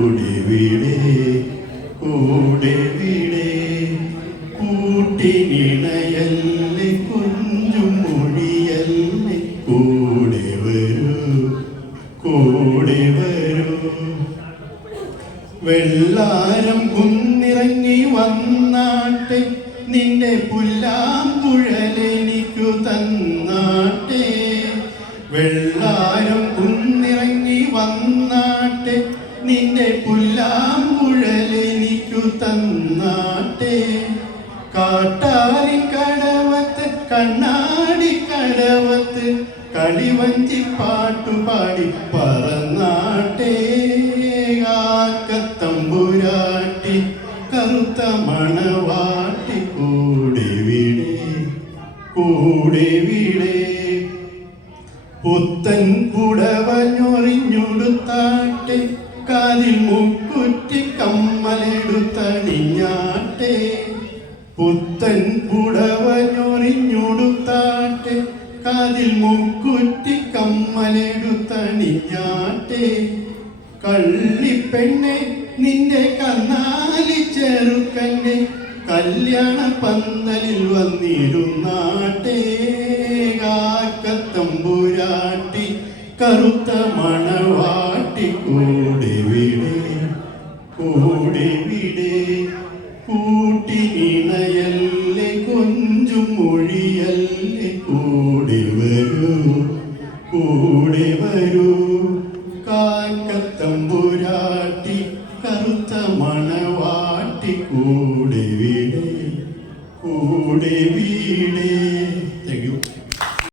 കൂടെ വിടെ കൂട്ടിനിണയല്ലേ കുഞ്ചും മൊഴിയല്ലേ കൂടെ വരൂ വെള്ളാരം കുന്നിറങ്ങി വന്നാട്ടെ നിന്റെ പുല്ലാങ്കുഴലെനിക്കു തന്നാട്ടെ വെള്ളാരം കുന്നിറങ്ങി വന്നാട്ടെ നിന്റെ പുല്ലാങ്കുഴലെനിക്കു തന്നാട്ടെ കാട്ടാറിൻ കടവത്ത് കണ്ണാടി കടവത്ത് കളിവഞ്ചി പാട്ടുപാടി പറന്നാട്ടെ കാക്കത്തമ്പുരാട്ടി കറുത്ത മണവാട്ടി കൂടെ വിടെ പുത്തൻ പുടവഞ്ഞൊറിഞ്ഞുടുത്താട്ടെ കാതിൽ മുക്കുറ്റി കമ്മലെടുത്തണിഞ്ഞാട്ടെ പുത്തൻ പുടവഞ്ഞൊറിഞ്ഞുടുത്താട്ടെ കാതിൽ മുക്കുറ്റി കമ്മലെടുത്തണിഞ്ഞാട്ടെ കള്ളിപ്പെണ്ണെ നിന്റെ കന്നാലി ചെറുക്കൻ്റെ കല്യാണ പന്തലിൽ വന്നിരുന്നാട്ടെ കാക്കത്തമ്പുരാട്ടി കറുത്ത മണവാട്ടി കൂടെ വിടെ കൂട്ടിനിണയല്ലേ കൊഞ്ചും മൊഴിയല്ലേ കൂടെ വരൂ